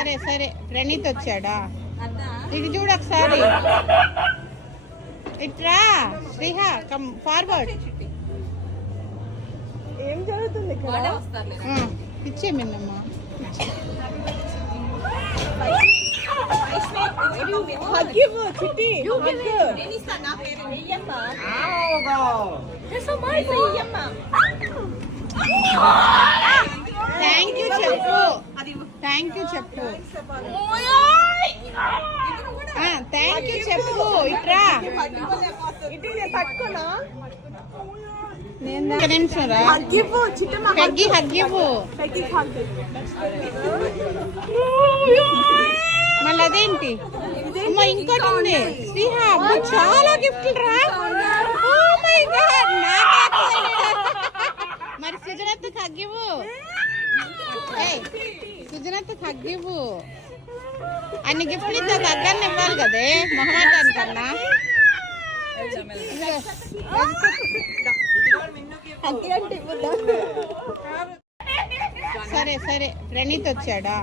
సరే సరే ప్రణీత్ వచ్చాడా ఇది చూడు ఒకసారి ఇట్రా శ్రీహ కమ్ ఫార్వర్డ్ ఏం జరుగుతుంది ఇక్కడ ఇచ్చే మిన్నమ్మ హగ్ ఇవ్వు చిట్టి hug thank you thank you చెప్పు. థ్యాంక్ యూ చెప్పు. ఇట్రా. పట్టుకోనా మళ్ళీ అదేంటి? ఇంకోటి ఉంది. స్నేహ చాలా గిఫ్ట్లు రా. Oh మరి సృజనత్కు హగ్గివు ఏయ్, సుజనత్కి హగ్గివ్వు అన్ని గిఫ్ట్లు ఇస్తే ఒక హగ్గాన్ని ఇవ్వాలి కదే మొహమాటానికన్నా ఇదిగో, హగ్ అంటే ఇవ్వద్దా సరే సరే ప్రణీత్ వచ్చాడా